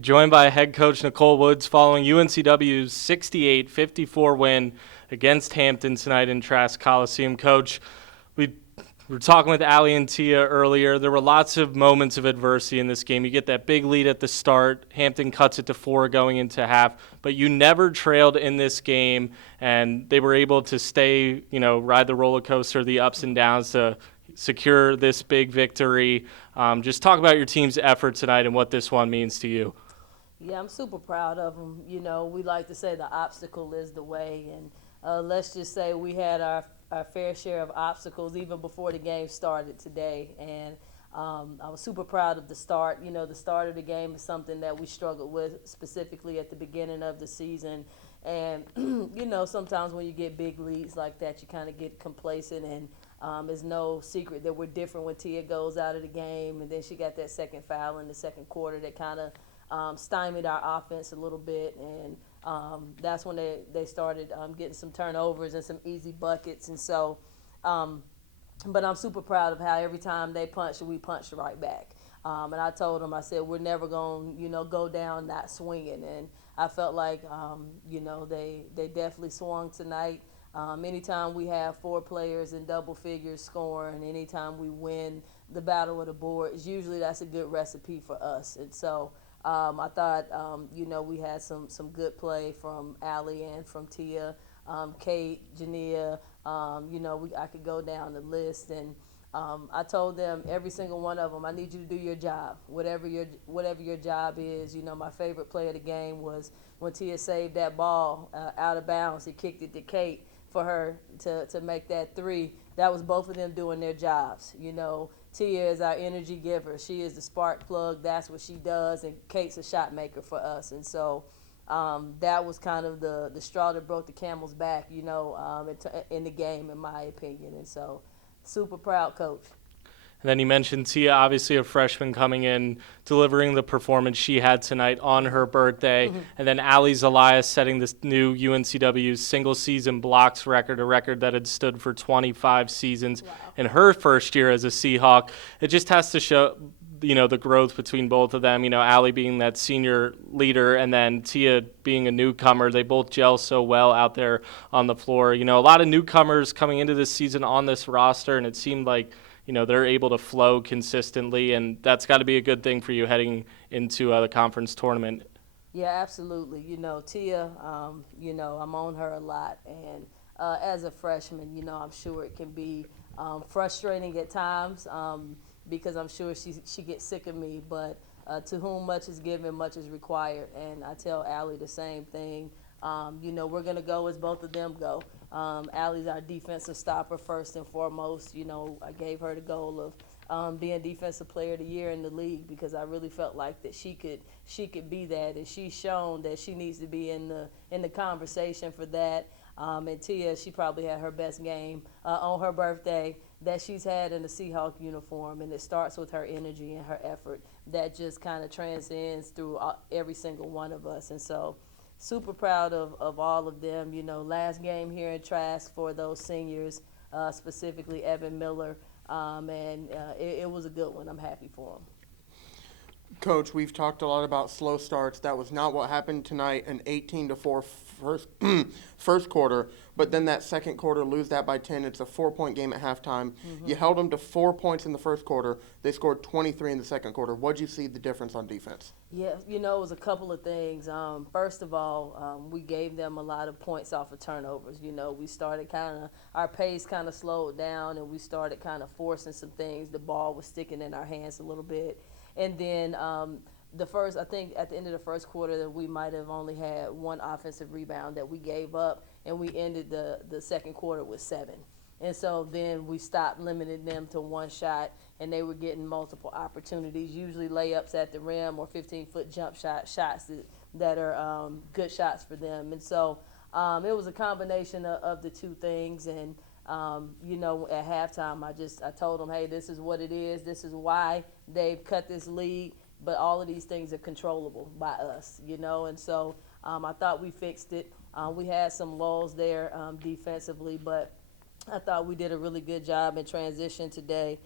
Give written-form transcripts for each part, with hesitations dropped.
joined by head coach Nicole Woods following UNCW's 68-54 win against Hampton tonight in Trask Coliseum. Coach, we were talking with Allie and Tia earlier. There were lots of moments of adversity in this game. You get that big lead at the start. Hampton cuts it to 4 going into half, but you never trailed in this game, and they were able to stay, ride the roller coaster, the ups and downs to secure this big victory. Just talk about your team's effort tonight and what this one means to you. Yeah, I'm super proud of them. We like to say the obstacle is the way, and let's just say we had our fair share of obstacles even before the game started today. And I was super proud of the start. The start of the game is something that we struggled with specifically at the beginning of the season. And, sometimes when you get big leads like that, you kind of get complacent. And it's no secret that we're different when Tia goes out of the game. And then she got that second foul in the second quarter that kind of stymied our offense a little bit. And that's when they started getting some turnovers and some easy buckets. And so, but I'm super proud of how every time they punched, we punched right back. And I told them, I said, we're never going to, go down not swinging. And I felt like, they definitely swung tonight. Anytime we have 4 players in double figures scoring, anytime we win the battle of the boards, usually that's a good recipe for us. And so I thought, we had some good play from Allie and from Tia, Kate, Jania. I could go down the list. And I told them, every single one of them, I need you to do your job, whatever your job is. My favorite play of the game was when Tia saved that ball out of bounds. He kicked it to Kate for her to make that 3. That was both of them doing their jobs. Tia is our energy giver. She is the spark plug. That's what she does. And Kate's a shot maker for us. And so that was kind of the straw that broke the camel's back, in the game, in my opinion. And so super proud, Coach. And then you mentioned Tia, obviously a freshman coming in, delivering the performance she had tonight on her birthday. Mm-hmm. And then Allie Elias setting this new UNCW's single-season blocks record, a record that had stood for 25 seasons in her first year as a Seahawk. It just has to show, the growth between both of them. Allie being that senior leader and then Tia being a newcomer. They both gel so well out there on the floor. A lot of newcomers coming into this season on this roster, and it seemed like they're able to flow consistently, and that's got to be a good thing for you heading into the conference tournament. Yeah, absolutely. Tia, I'm on her a lot. And as a freshman, I'm sure it can be frustrating at times because I'm sure she gets sick of me. But to whom much is given, much is required. And I tell Allie the same thing. We're going to go as both of them go. Allie's our defensive stopper first and foremost. I gave her the goal of being Defensive Player of the Year in the league because I really felt like that she could be that, and she's shown that she needs to be in the conversation for that. And Tia, she probably had her best game on her birthday that she's had in the Seahawk uniform, and it starts with her energy and her effort that just kind of transcends through every single one of us. And so super proud of all of them. Last game here in Trask for those seniors, specifically Evan Miller, and it was a good one. I'm happy for him. Coach, we've talked a lot about slow starts. That was not what happened tonight, an 18-4 first quarter, but then that second quarter, lose that by 10. It's a 4-point game at halftime. Mm-hmm. You held them to 4 points in the first quarter. They scored 23 in the second quarter. What did you see the difference on defense? Yeah, it was a couple of things. First of all, we gave them a lot of points off of turnovers. We started our pace kind of slowed down, and we started kind of forcing some things. The ball was sticking in our hands a little bit. And then I think at the end of the first quarter that we might have only had 1 offensive rebound that we gave up, and we ended the second quarter with 7. And so then we stopped limiting them to 1 shot, and they were getting multiple opportunities, usually layups at the rim or 15-foot jump shots that are good shots for them. And so it was a combination of the 2 things. And at halftime, I told them, hey, this is what it is. This is why they've cut this lead. But all of these things are controllable by us, And so I thought we fixed it. We had some lulls there defensively, but I thought we did a really good job in transition today.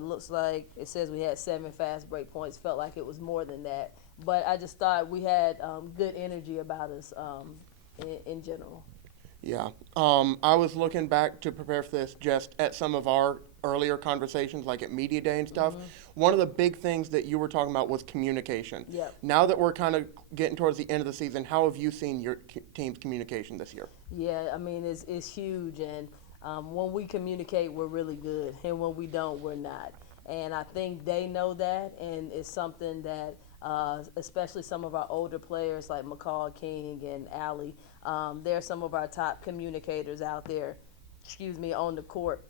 Looks like it says we had 7 fast break points. Felt like it was more than that. But I just thought we had good energy about us in general. Yeah. I was looking back to prepare for this just at some of our earlier conversations, like at Media Day and stuff. One of the big things that you were talking about was communication. Yep. Now that we're kind of getting towards the end of the season, how have you seen your team's communication this year? Yeah, I mean, it's huge. And when we communicate, we're really good. And when we don't, we're not. And I think they know that. And it's something that especially some of our older players like McCall King and Allie, they're some of our top communicators out there, on the court.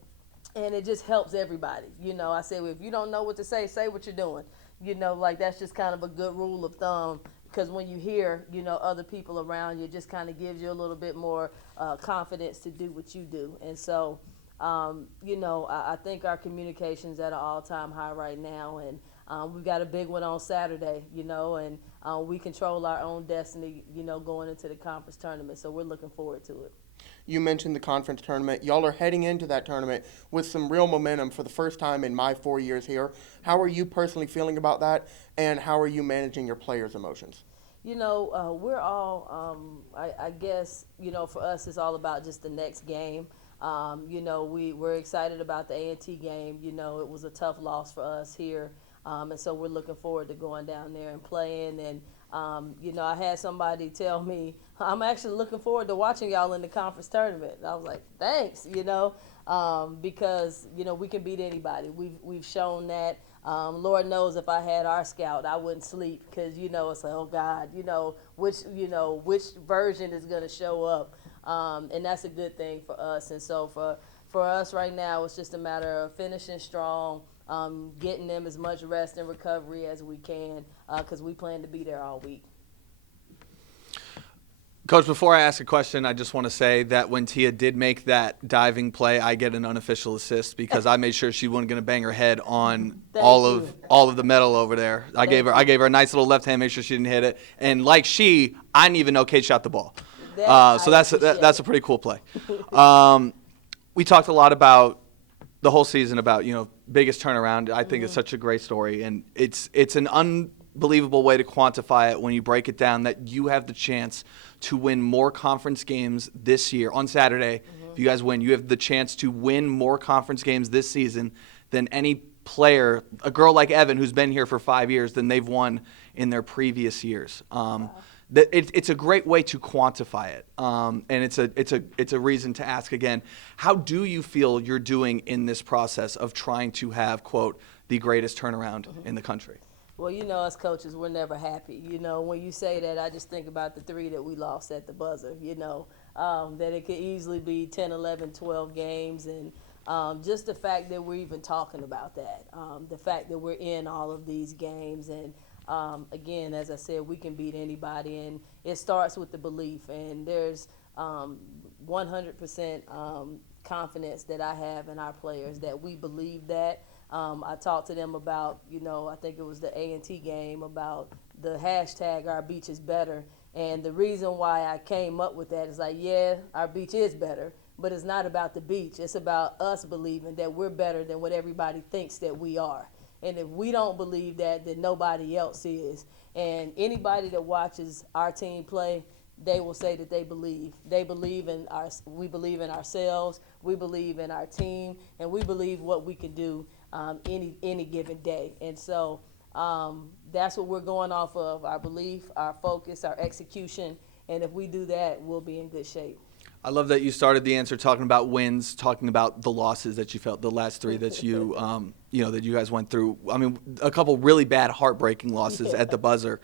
And it just helps everybody. I say, well, if you don't know what to say what you're doing. Like that's just kind of a good rule of thumb, because when you hear, other people around you, it just kind of gives you a little bit more confidence to do what you do. And so, I think our communication's at an all-time high right now. And we've got a big one on Saturday, and we control our own destiny, going into the conference tournament. So we're looking forward to it. You mentioned the conference tournament. Y'all are heading into that tournament with some real momentum for the first time in my 4 years here. How are you personally feeling about that, and how are you managing your players' emotions? We're all, I guess, for us, it's all about just the next game. We're excited about the A&T game. It was a tough loss for us here. And so we're looking forward to going down there and playing. And, I had somebody tell me, I'm actually looking forward to watching y'all in the conference tournament. And I was like, thanks, because, we can beat anybody. We've shown that. Lord knows if I had our scout, I wouldn't sleep because, it's like, oh, God, which version is going to show up. And that's a good thing for us. And so for us right now, it's just a matter of finishing strong, getting them as much rest and recovery as we can, because we plan to be there all week. Coach, before I ask a question, I just want to say that when Tia did make that diving play, I get an unofficial assist because I made sure she wasn't going to bang her head on all of the metal over there. I gave her a nice little left hand, make sure she didn't hit it. And like I didn't even know Kate shot the ball. So that's a pretty cool play. We talked a lot about the whole season about biggest turnaround. I think it's such a great story, and it's an unbelievable way to quantify it when you break it down that you have the chance to win more conference games this year on Saturday. If you guys win, you have the chance to win more conference games this season than any player, a girl like Evan who's been here for 5 years, than they've won in their previous years. It's a great way to quantify it, and it's a reason to ask again, how do you feel you're doing in this process of trying to have, quote, the greatest turnaround in the country? Well, us coaches, we're never happy. When you say that, I just think about the 3 that we lost at the buzzer, that it could easily be 10, 11, 12 games. And just the fact that we're even talking about that, the fact that we're in all of these games. And, again, as I said, we can beat anybody. And it starts with the belief. And there's 100% confidence that I have in our players that we believe that. I talked to them about, I think it was the A&T game, about the hashtag Our Beach is Better. And the reason why I came up with that is like, yeah, our beach is better, but it's not about the beach. It's about us believing that we're better than what everybody thinks that we are. And if we don't believe that, then nobody else is. And anybody that watches our team play, they will say that they believe. We believe in ourselves, we believe in our team, and we believe what we can do any given day. And so that's what we're going off of, our belief, our focus, our execution. And if we do that, we'll be in good shape. I love that you started the answer talking about wins, talking about the losses that you felt, the last 3 that you, that you guys went through. I mean, a couple really bad, heartbreaking losses at the buzzer.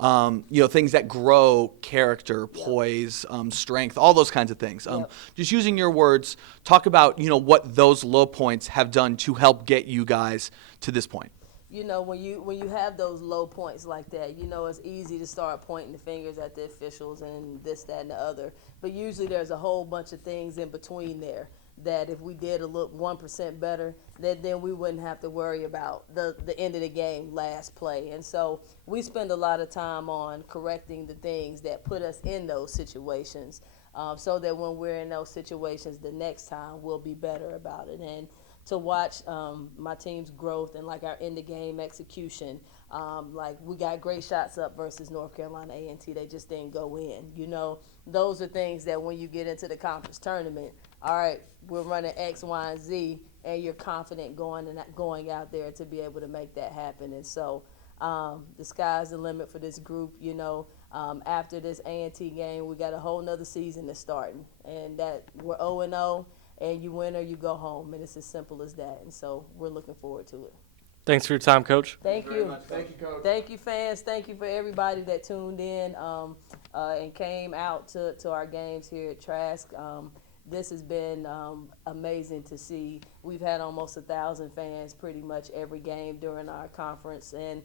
Things that grow character, poise, strength, all those kinds of things. Just using your words, talk about, what those low points have done to help get you guys to this point. When you have those low points like that, it's easy to start pointing the fingers at the officials and this, that, and the other. But usually there's a whole bunch of things in between there that if we did a look 1% better, then we wouldn't have to worry about the end of the game, last play. And so we spend a lot of time on correcting the things that put us in those situations, so that when we're in those situations the next time, we'll be better about it. And to watch my team's growth and like our end of game execution. Like we got great shots up versus North Carolina A&T. They just didn't go in. You know, those are things that when you get into the conference tournament, all right, we're running X, Y, and Z, and you're confident going out there to be able to make that happen. And so the sky's the limit for this group. You know, after this A&T game, we got a whole nother season that's starting, and that we're 0-0, and you win or you go home, and it's as simple as that. And so we're looking forward to it. Thanks for your time, Coach. Thank you. Thank you, Coach. Thank you, fans. Thank you for everybody that tuned in and came out to our games here at Trask. This has been amazing to see. We've had almost 1,000 fans pretty much every game during our conference, and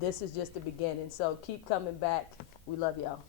this is just the beginning. So keep coming back. We love y'all.